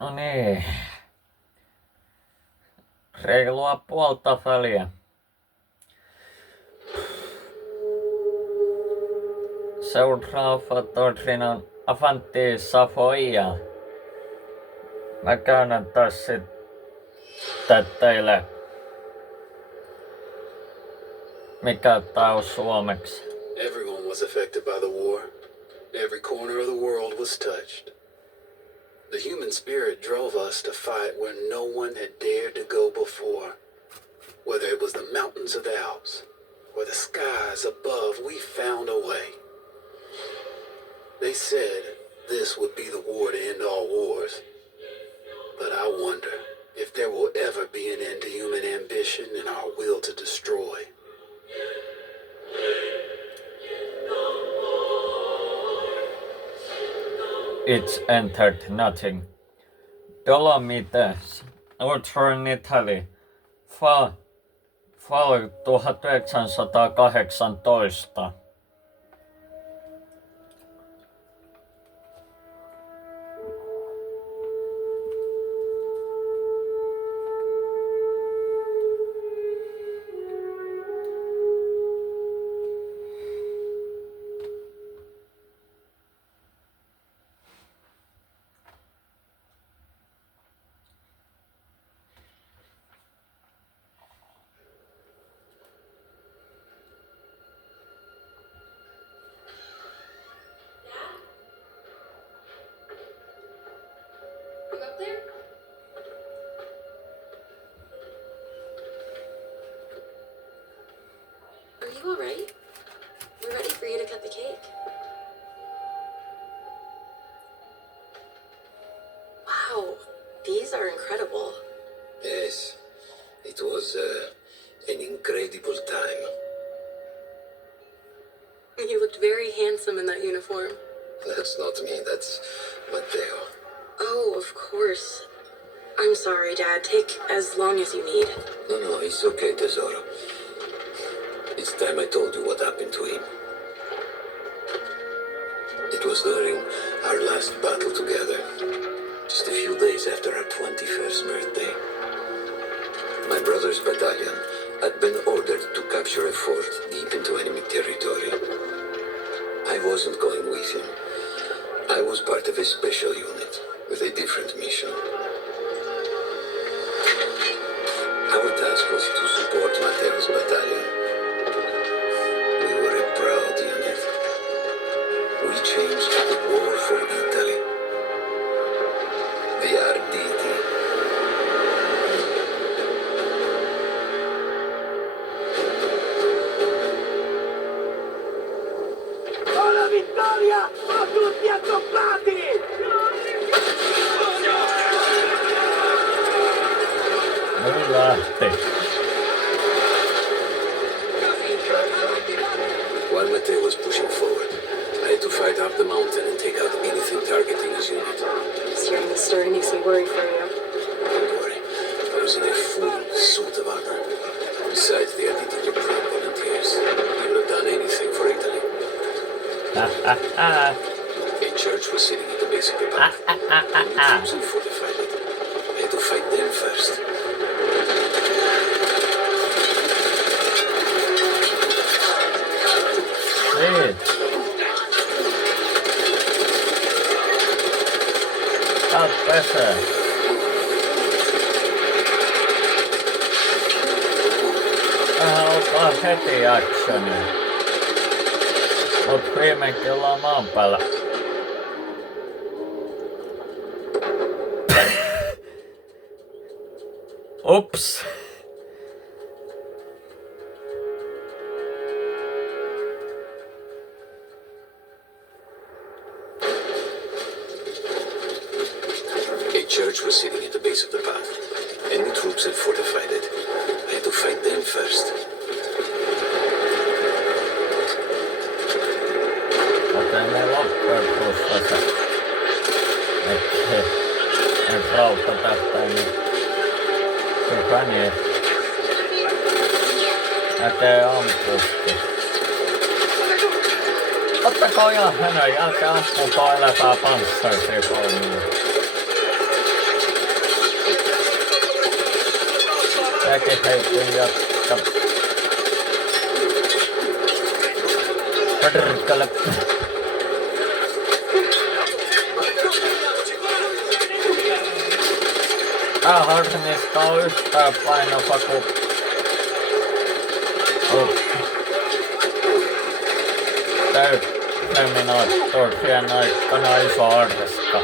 No niin. Reilua puolta väliä. Seuraava tarinan avanti Savoya. Mä käännän taas sitten teille, mikä tää on suomeksi. Everyone was affected by the war. Every corner of the world was touched. The human spirit drove us to fight where no one had dared to go before. Whether it was the mountains of the Alps or the skies above, we found a way. They said this would be the war to end all wars. But I wonder if there will ever be an end to human ambition and our will to destroy. It's entered nothing. Dolomites, Northern Italy, fall 1918. Are you alright? We're ready for you to cut the cake. Wow, these are incredible. Yes, it was an incredible time. You looked very handsome in that uniform. That's not me, that's Matteo. Oh, of course. I'm sorry, Dad. Take as long as you need. No, it's okay, Tesoro. It's time I told you what happened to him. It was during our last battle together, just a few days after our 21st birthday. My brother's battalion had been ordered to capture a fort deep into enemy territory. I wasn't going with him. I was part of a special unit with a different mission. Our task was to support Matteo's battalion. We were a proud unit. We changed the war for Italy. The Arditi. Con la vittoria o tutti accoppiati! Nyt lähti. While Matteo was pushing forward, I had to fight up the mountain and take out anything targeting his unit. Just hearing the story makes me worry for you. Don't worry, I was in a full suit of armor. Besides, the Arditi were proud volunteers. They would have done anything for Italy. A church was sitting at the base of the path. The troops had fortified it. I had to fight them first. Siitä. Täältä pesee. Tähän alkaa heti actionia. Mut viimeinkin ollaan maan päällä. Ups. A church was sitting at the base of the path. Enemy troops had fortified it. I had to fight them first. Okei, me loppujen tuossa se. Et rautatähtäin. Kuka niin? Näkee ampuukin. Ottakaa ihan hänön jälkeen ampuukaa eläpää panssaisia kolmia. jälkeen heitin jatka. Perkele. Tää harmista on yhtään painava kuin Terminaattorsien aikana iso arska.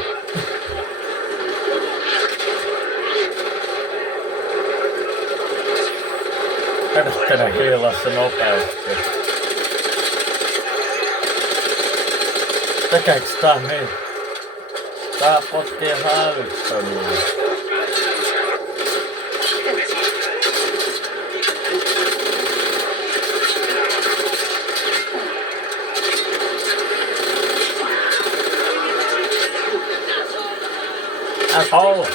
Perkele hiilassa nopeasti. Tekeeks tää niin? Tää potkii hälyttömiä. Asshole!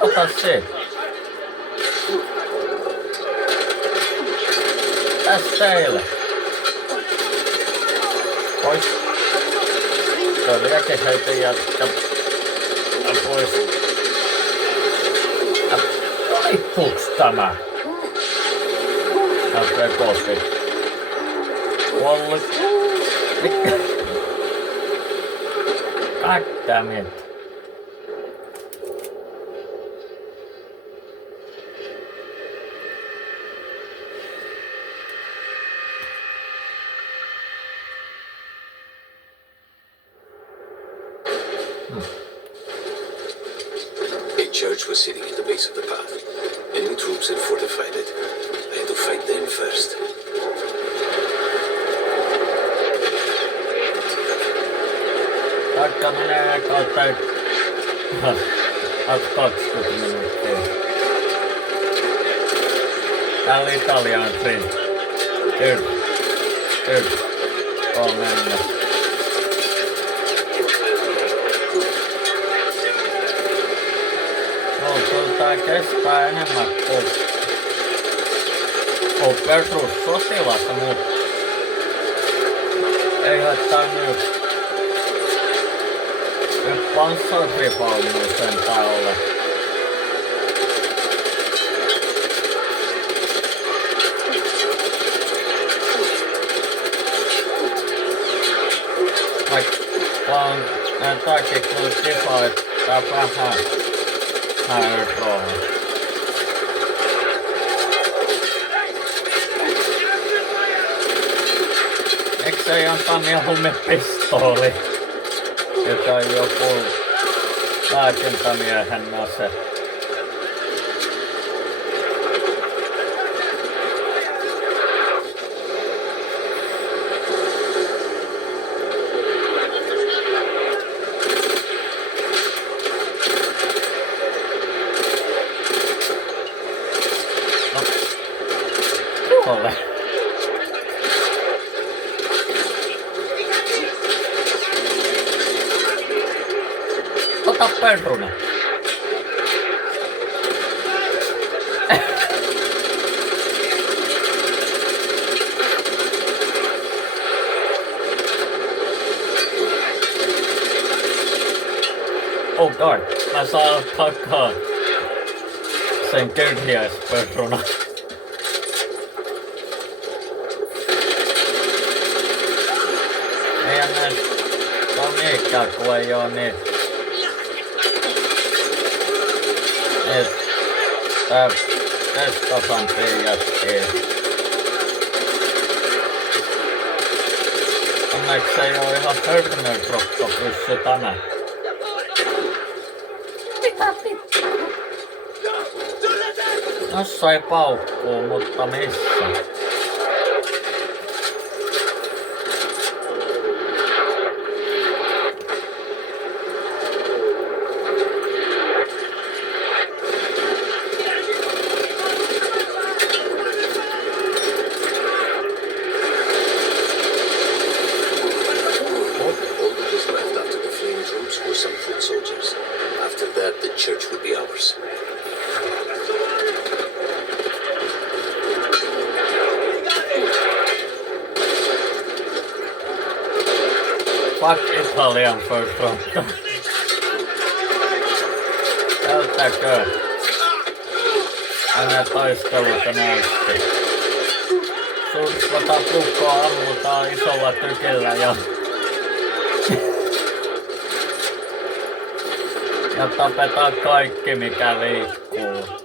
Ota se! Tässä teille! Pois! Tuo jälkeen jatka. Pois! Vaihtuuks tämä? Lähtee kohti. Kuollut! God damn it. A church was sitting at the base of the path. Enemy troops had fortified it. I had to fight them first. Taikka menee kautta 20 minuuttia. Tää oli Italian print. On mennä. Tää kestää enemmän kuin perussotilasta, mut ei haittaa nyt. Panssarivaunuja sentään ole. Vaikka on näitäkin kyllä kiva, että vähän häirää. Eikö se antaa mieluummin pistooli? Joka on joku lääkintämiehen ase. Ole. Ota peruna. Oh god, mä saan takaa sen kyrhiäisperuna. Eihän näin oo niinkään, kun ei oo niin. Tää testasampia jätkii. Onneksi ei oo ihan hörnökrokko-pyssy tänään. Jossain paukkuu, mutta missä? Fuck Italian first front. Tältäkö? Aina taisteluta näytti. Surkkota pukkoa ammutaan isolla tykillä ja tapetaan kaikki mikä liikkuu.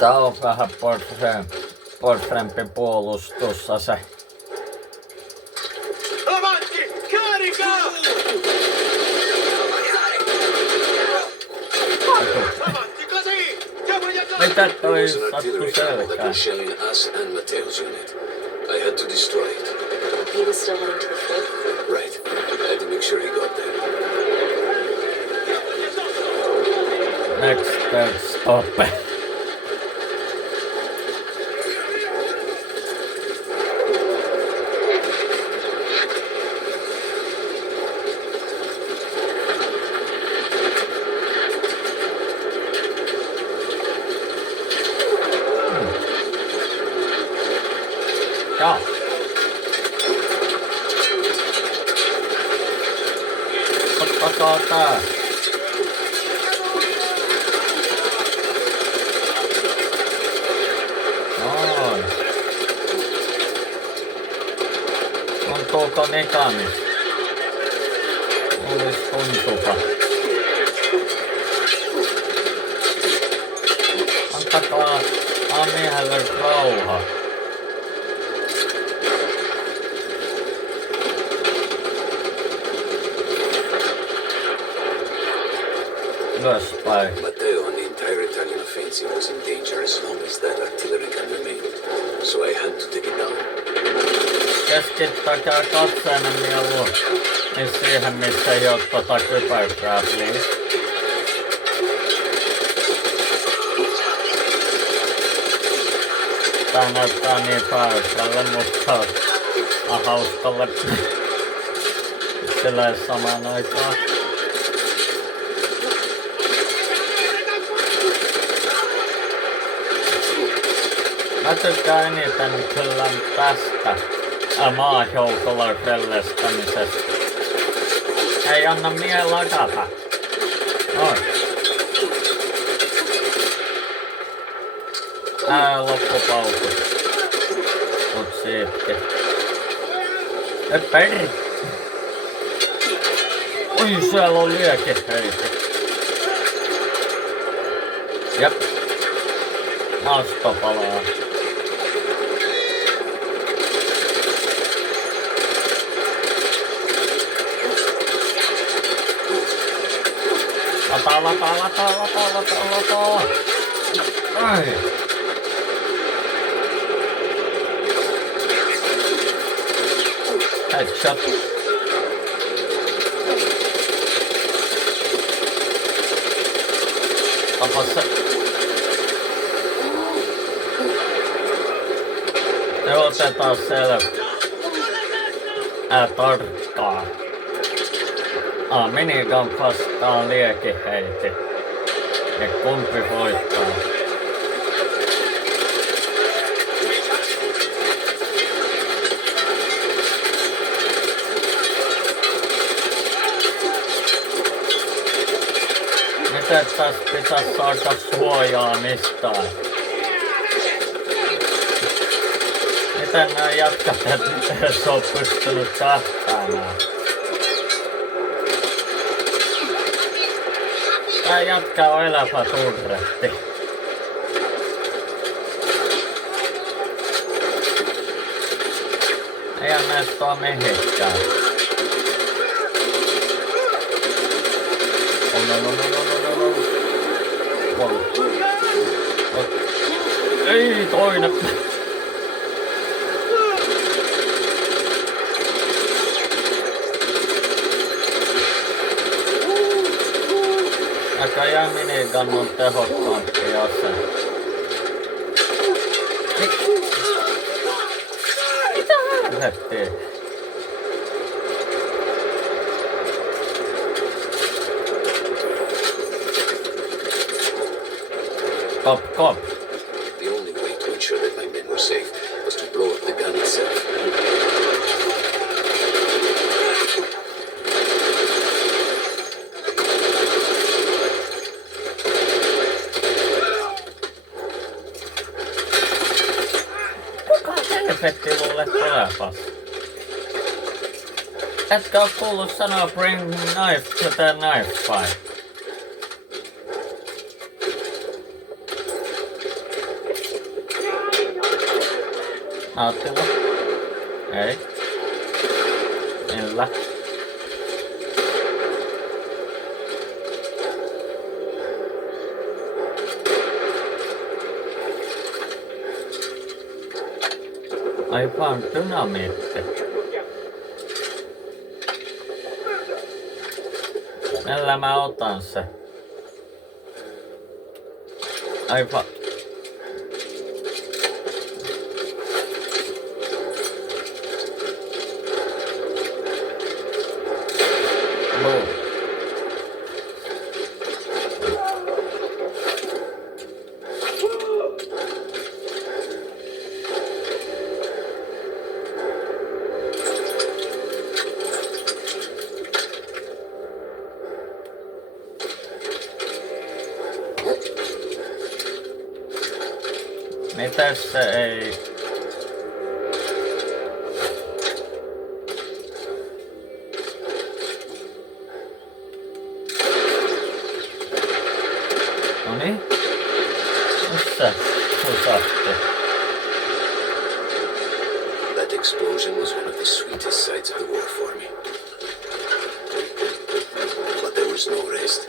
Tää on vähän porfrempi puolustusase. Avanti! Carica! Avanti così! Mitä toi There was an sattu artillery cannon that selkään? was shelling us and Matteo's unit. I had to destroy it. He was still heading to the front. Right. I had to make sure he got there. Next stop. Ja. Ottakaa tää. Noin. Tuntuuko nikanis? Luulis tuntuupa. Antakaa miehelle rauha. Ylöspäin. Matteo and the entire Italian offensive was in danger as long as that artillery can remain. So I had to take it down. Keskittäkää katseenne mieluun niin siihen, missä ei oo tota kypäykkää, please. Tää näyttää niin päykkälle, mutta hauskalle silleen samaan aikaan. Mä tykkään eniten kyllä tästä maajoukolla rellestämisestä. Ei anna mie lakata. Noin. Loppupaukut. Mut siitti. Peri! Oi, siellä on liekehöitä. Jep. Masto palaa. Lataa. Ai. Headshot. Tapas se. Ne otetaan tarkkaan. Minigun vastaan liekiheiti. Ja kumpi voittaa? Miten tästä pitäis saada suojaa mistään? Miten nää jätkät edes on pystynyt tähtäämään? Tää jätkä on elävä turretti. Ei anneet tuo mihinkään. Ei toinen. Näköjään minigun on tehokkaampi ase. Lähettiin. Kop. The only way to ensure that my men were safe was to blow up the gun itself. Helvetti luulee tulepas. Etkö oo kuullut sanoa bring knife to the knife fight? Aatteko? Ei. Millä? Ai vaan dynamiitti. Millä mä otan se? Ai vaan. Mitäs se ei... Noniin. Missä husahti? That explosion was one of the sweetest sights of the war for me. But there was no rest.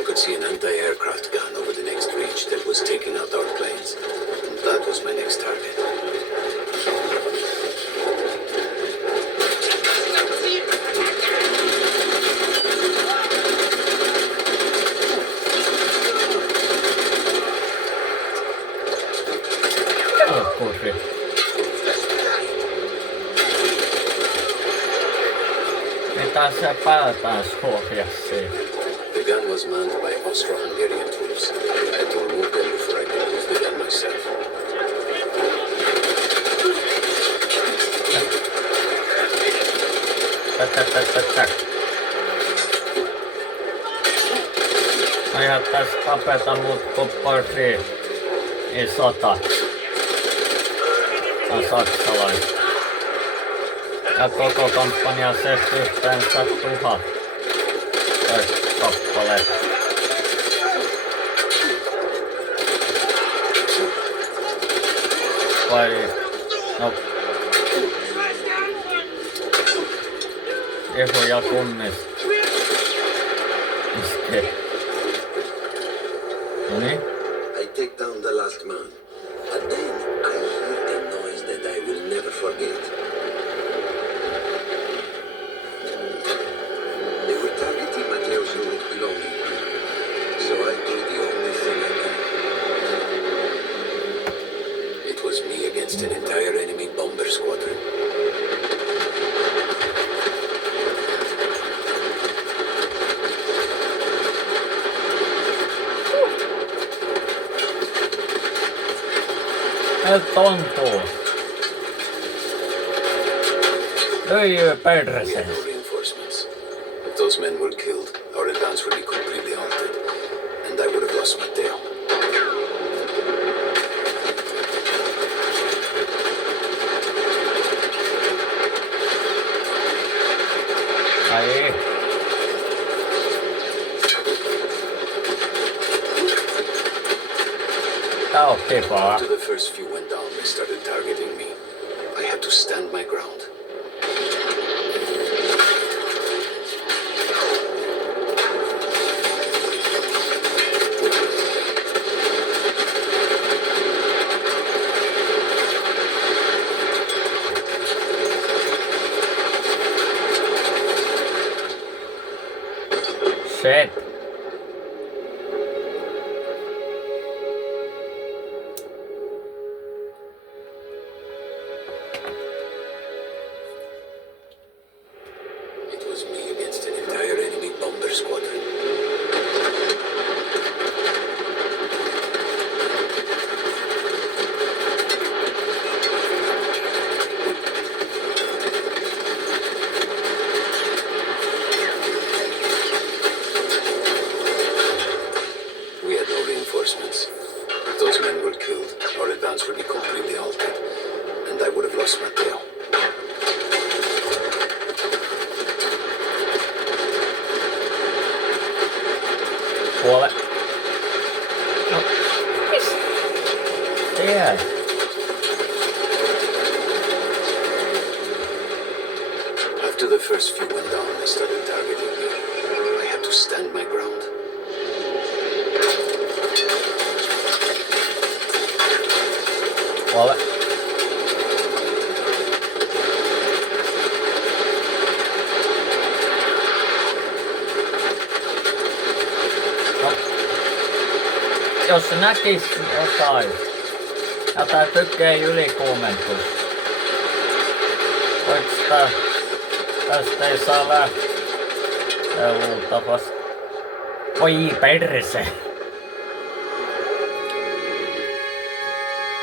I could see an anti-aircraft gun over the next ridge that was taking out our planes. And that was my next target. Kusi. Mitä se päätään suohia siitä? The gun was manned by Austro-Hungarian troops. I had to remove them before I could use the gun myself. Ajattais tapeta mut kupparsi isota. On saksalais. Ja koko kampanja tehty yhteensä 1000 kappale. Vai... No... Ihuja kunnis. Iske. Noniin. I take down the last man. And then I hear a noise that I will never forget. They were targeting Mateu's unit below me. So I do the only thing I can. It was me against an entire enemy bomber squadron. Tontuu. Löi persen. No reinforcements. If those men were killed, our advance would be completely halted, and I would have lost Mateo. Ai. Tää on kivaa. After the first few went down, they started targeting me. I had to stand my ground. Shit. was me against an entire enemy bomber squadron. We had no reinforcements. If those men were killed, our advance would be completely halted, and I would have lost my tail. Puole. No, mistä? Tiedä. After the first few went down, they started targeting me. I had to stand my ground. Puole. No. Jos se näkis jotain tykkää ylikuumentus. Oiks tästä ei saa lähteä luultavasti. Voi perse.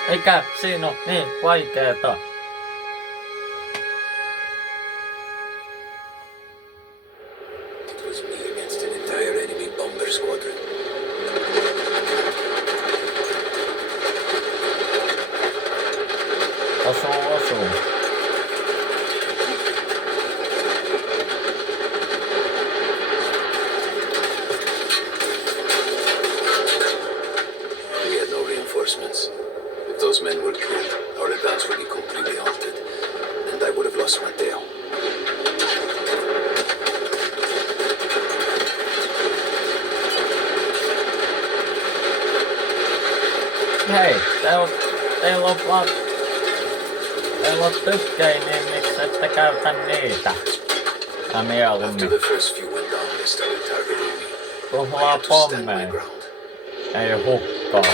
Eikä siinä oo niin vaikeeta. It was me against an entire enemy bomber squadron. Osuu. We had no reinforcements. If those men were killed, our advance would be completely halted, and I would have lost my tail. Hei, teillä on tykkäi, niin miksi ette käytä niitä? Ja After mieluummin. the first few went down, they started targeting me. Tuhlaa To stand my pommeja. ground. Ei hukkaa.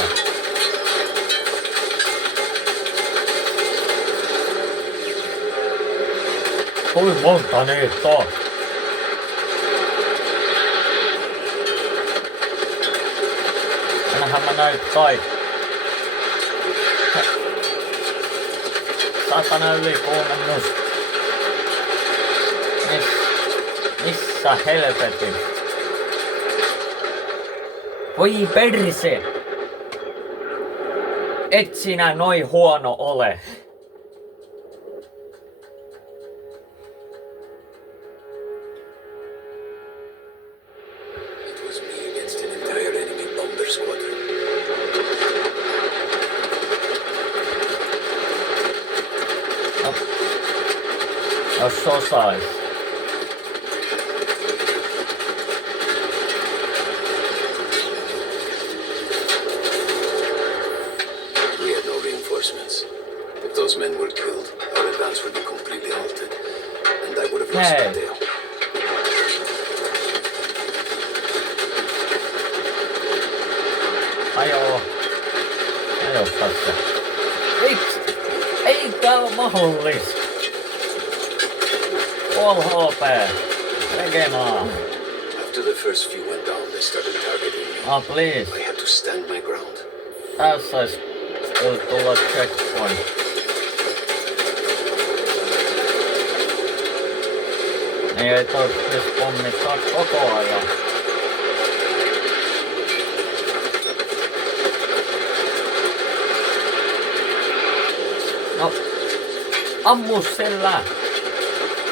Kuinka monta niitä on? Ainahan mä näyt kaikki. Satana ylikuumennus. Missä helvetin? Voi perse! Et sinä noin huono ole. It was me against an entire enemy bomber squadron. Jos osais. We had no reinforcements. If those men were killed, our advance would be completely halted, and I would have lost Hey. my tail. Ajoo tässä. Miksi? Ei tää oo mahdollista. All HP. Regenaa. After the first few went down, they started targeting me. Please. I had to stand my ground. Tässä sais tulla checkpoint. Niin ei tarvitsis pommittaa koko ajan. No, ammu sillä.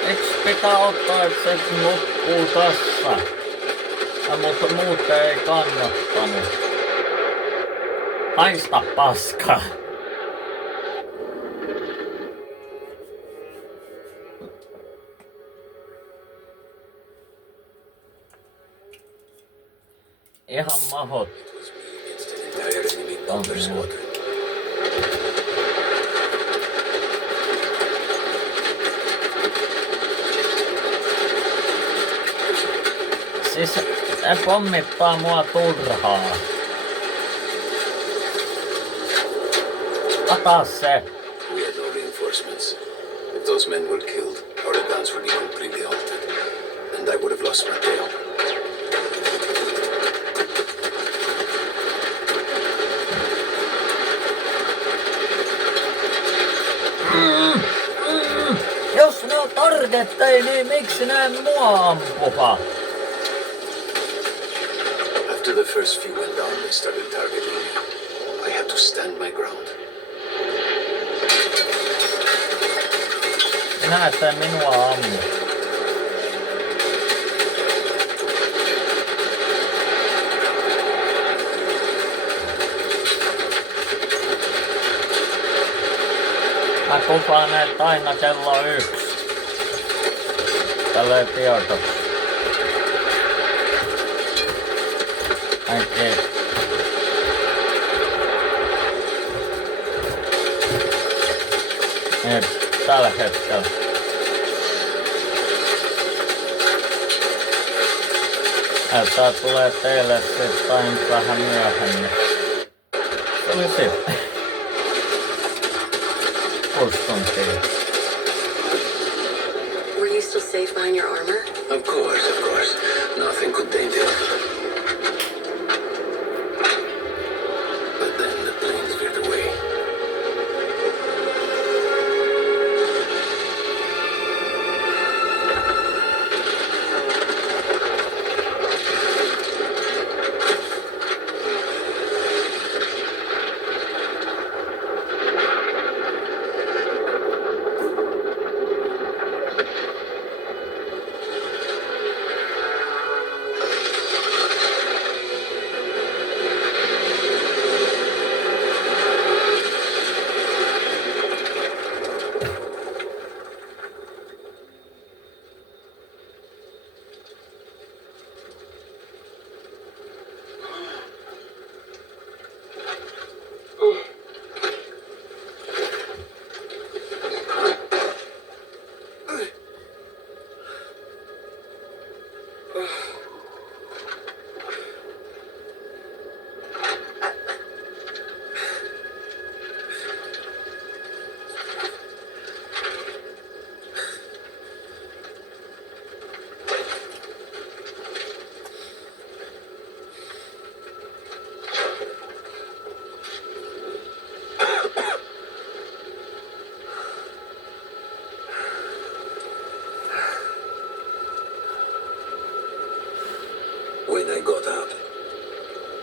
Eiks pitää ottaa, et se loppuu tässä? Ja mutta muuten ei kannattanut. Haista paska. Ihan mahot. It was me against an entire enemy bomber squadron. Siis se pommittaa mua turhaa. Ota se. We had no reinforcements. If those men were killed, our advance would be completely halted, trust Mateo. Jos ne on targetteja, niin miksi ne mua ampuva? After the first few went down, they started targeting me. I had to stand my ground. Minä ettei minua ammu. Mä kuvaan näitä aina kello 1. Tälleen tiedoksi. Ainakin. Niin, tällä hetkellä. Tää tulee teille sitten vähän myöhemmin. Se oli sitten. 6 tuntia. Were you still safe behind your armor? Of course. Nothing could danger us. But then the planes veered away. When I got up,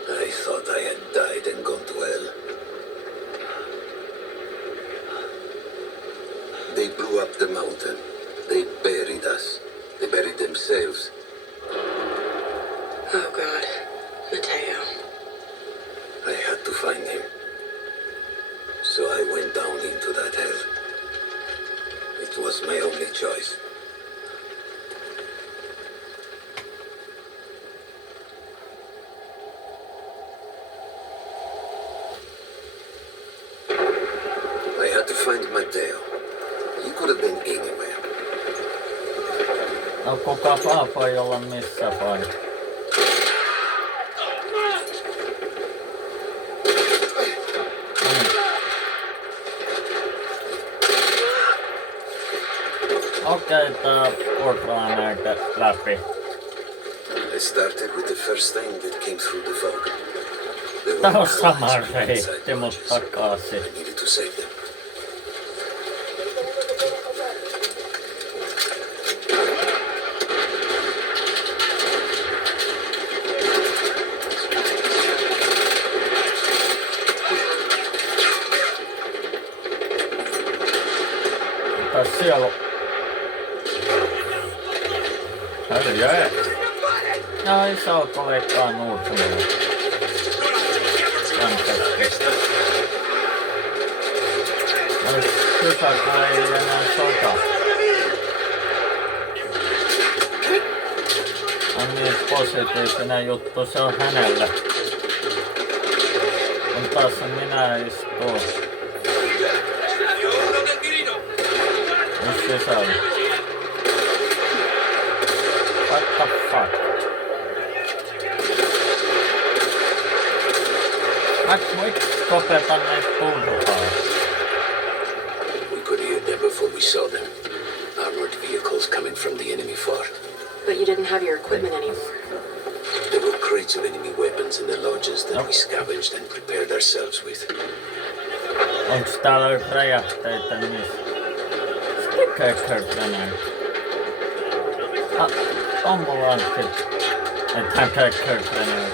I thought I had died and gone to hell. They blew up the mountain. They buried us. They buried themselves. Oh God. Mateo. I had to find him. So I went down into that hell. It was my only choice. I had to find Mateo. He could have been anywhere. No kuka voi olla missä paikassa. Okei, tää porraa näitä läpi. I started with the first thing that came through the fog. There Tää were on sama crowds inside reitti, mut villages. takaisin. I needed to save them. Mitä siellä on? Helje! Ja ei saa leikkaa nuutsunia. Fantastic. Ois hyvä, kun ei enää sota. On niin positiivinen juttu, se on hänelle. Kun taas minä istuu. Nyt sisällä. What the fuck? Mä kopetan näitä turhaa. We could hear them before we saw them. Armored vehicles coming from the enemy far. But But you didn't have your equipment anymore. There were crates of enemy weapons in the lodges that we scavenged and prepared ourselves with. Onks täällä räjähteitä niissä? Stickerkörpänä. On mulla on sit. Ethän körpänä.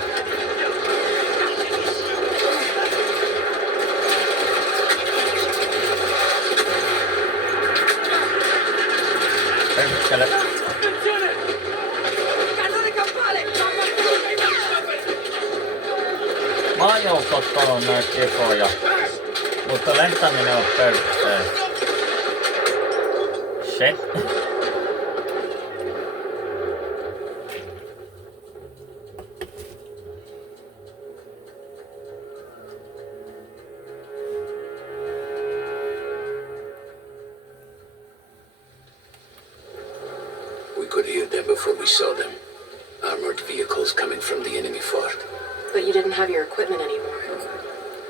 Perkele. Maajoukot on näitä kekoja, mutta lentäminen on perkele. Shit. We could hear them before we saw them. Armored vehicles coming from the enemy fort. But you didn't have your equipment anymore.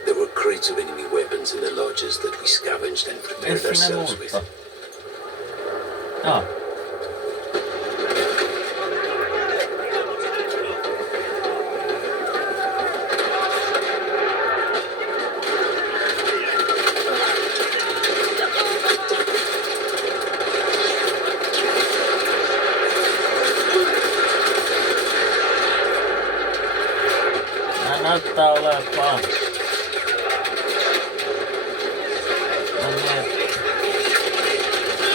There were crates of enemy weapons in the lodges that we scavenged and prepared ourselves with. Ah. Näyttää olevan.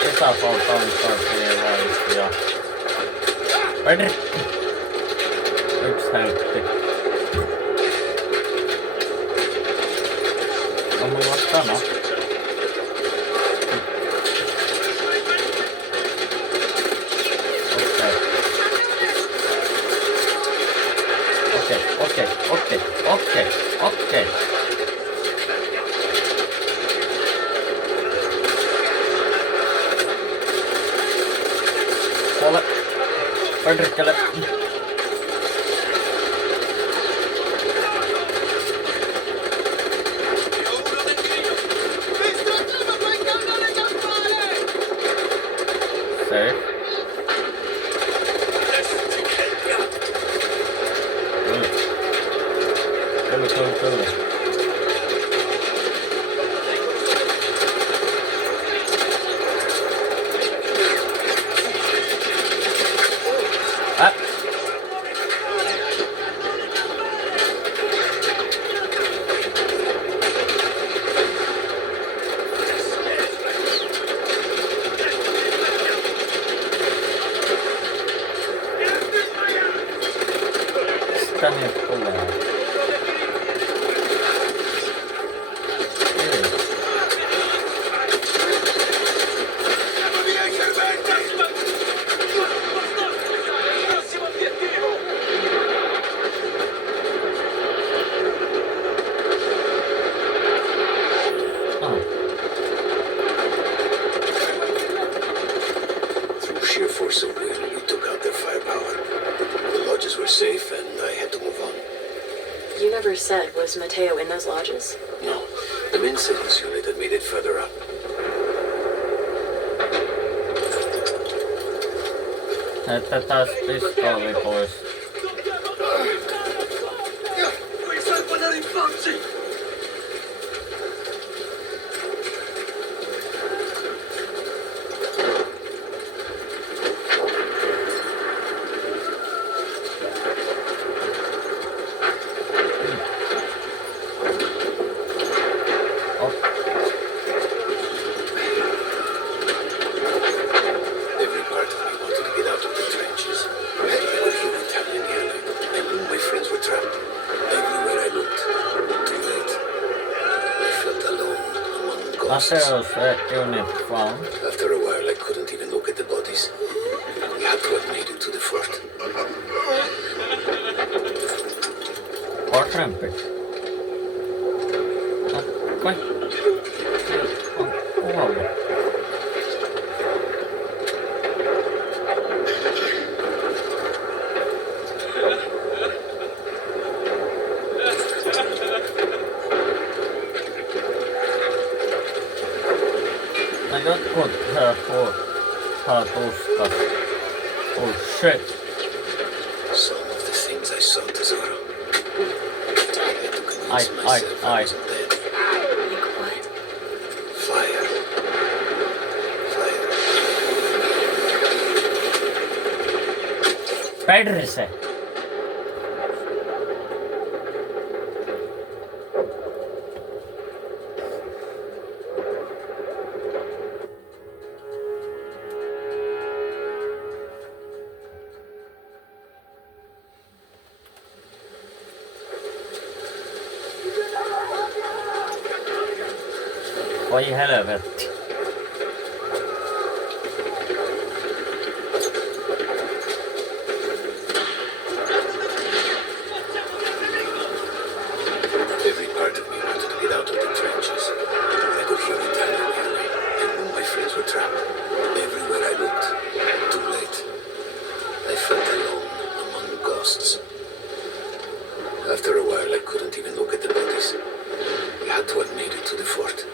Etäpautantaisia. Yksi helppi. On mulla kana. Okei. Kuole. Perkele. Safe. Kyllä. Tänne tulee. Through sheer force of will, we took out their firepower. The lodges were safe, and I had to move on. You never said, was Mateo in those lodges? No, the main sales unit had made it further up. Että taas pistooli pois. Materials unit found. After a while, I couldn't even look at the bodies. We had to have made it to the fort. Port rampage. What? Jotkut tuskas shit. Some of the things I saw, Tesoro. I had to convince I- myself I wasn't dead. Like what? Fire. Fire. Perse. Voi helvetti. Every part of me wanted to get out of the trenches. I could hear Italian yelling. I knew my friends were trapped. Everywhere I looked. Too late. I felt alone among ghosts. After a while, I couldn't even look at the bodies. We had to have made it to the fort.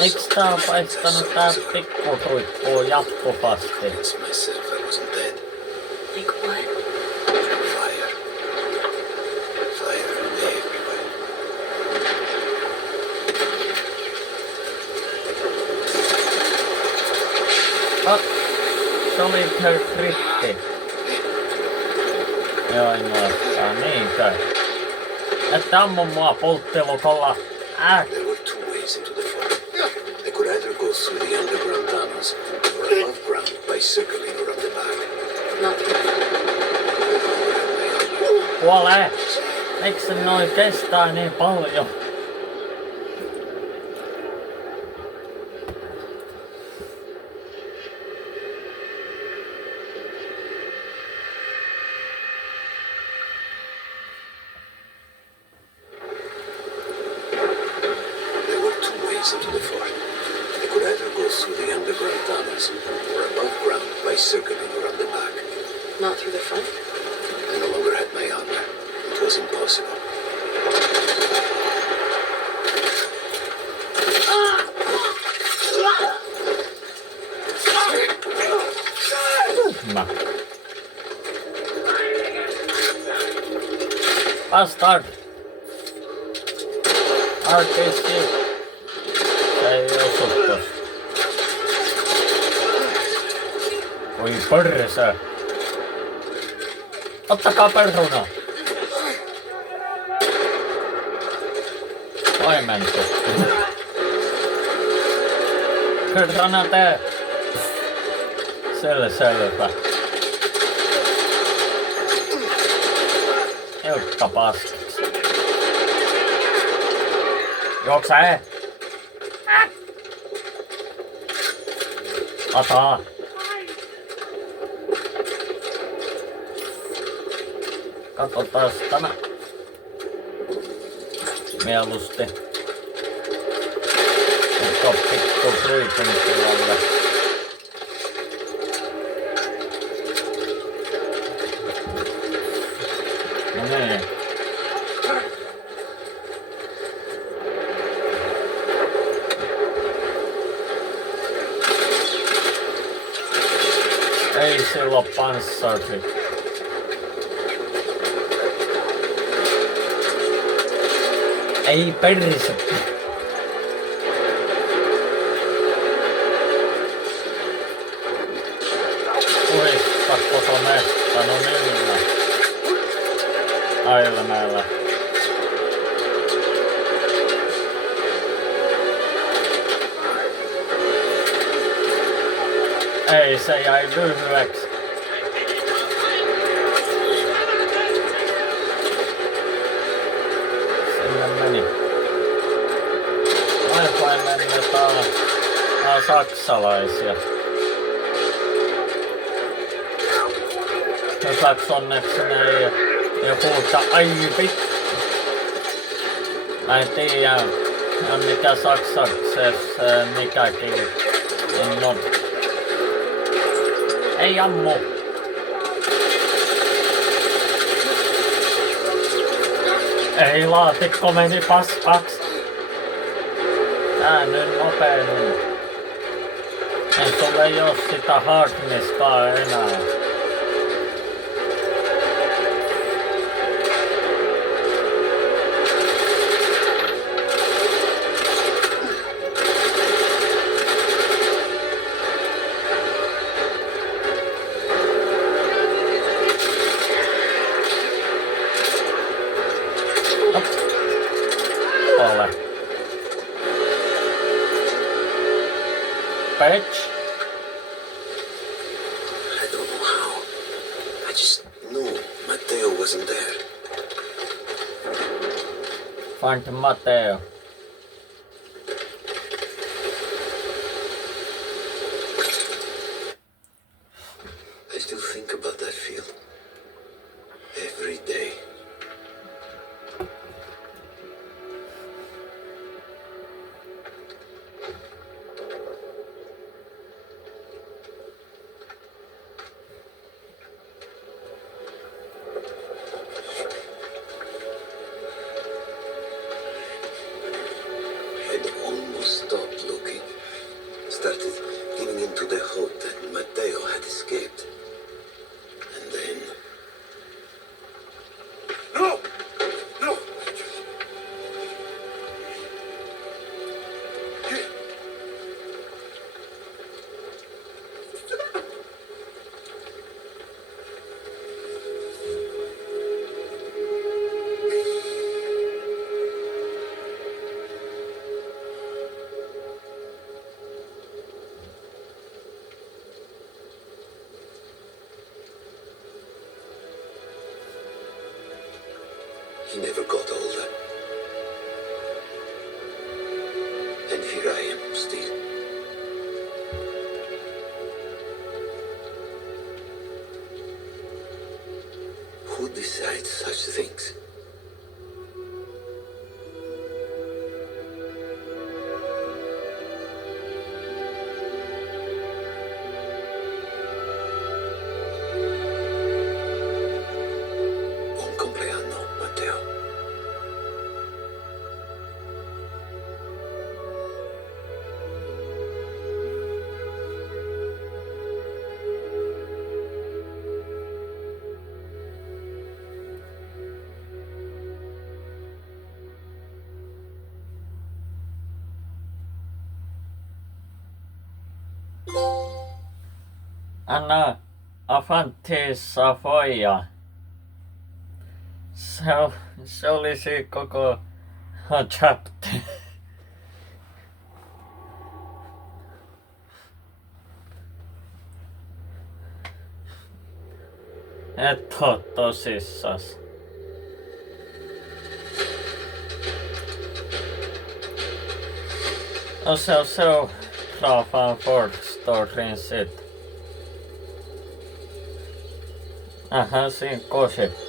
Eiks tää on paistanut tää pikkutuikkuu jatkuvasti? Convinced myself I wasn't dead. Like what? Fire. Fire everywhere. Se oli kritti. Joo, ainoastaan niinkö? Että ammu mua pulttilukolla. There were two ways into the fort. I could either go through the underground tunnels or above ground by circling around the back. Not through the front. Kuolee! Miksi noi kestää niin paljon? There were two ways into the fort. I could either go through the underground tunnels or above ground by circling around the back. Not through the front. I no longer had my armor. It was impossible. Mä. Bastard! Artisti! Se ei osu tosta. Voi perse! Ottakaa peruna! Paimentu. Granate! Selvä. Eukka paskiksi. Juoksee! Ataa! Katsotaan tämä. Mieluusti. Nyt on pikku suikun tilalle. No niin. Ei sillä oo panssari. Ei perse. Puhistatko somesta? No millä? Ailemäellä. Ei, se jäi lyhyeksi. Sinne meni. Wifi taas saksalaisia. Hyväks onneksi ne ei huuta ai vittu. Mä en tiedä mikä saksaksessa mikäkin. No. Ei ammu. Ei, laatikko meni paskaksi. Käännyn nopeammin. En tule jos sitä harmiskaa enää. Ole. Bitch. I don't know how. I just knew Matteo wasn't there. Find Matteo. I still think about that field. Every day. I'd almost stopped looking. Started giving in to the hope that Matteo had escaped. And then... No! No! He never got older. And here I am still. Who decides such things? Buon compleanno, Matteo. Anna avanti Savoya. Se olisi koko chapter. Et oo tosissas. No se on bra fan folk-storyn sit. Aha, siinä kosi.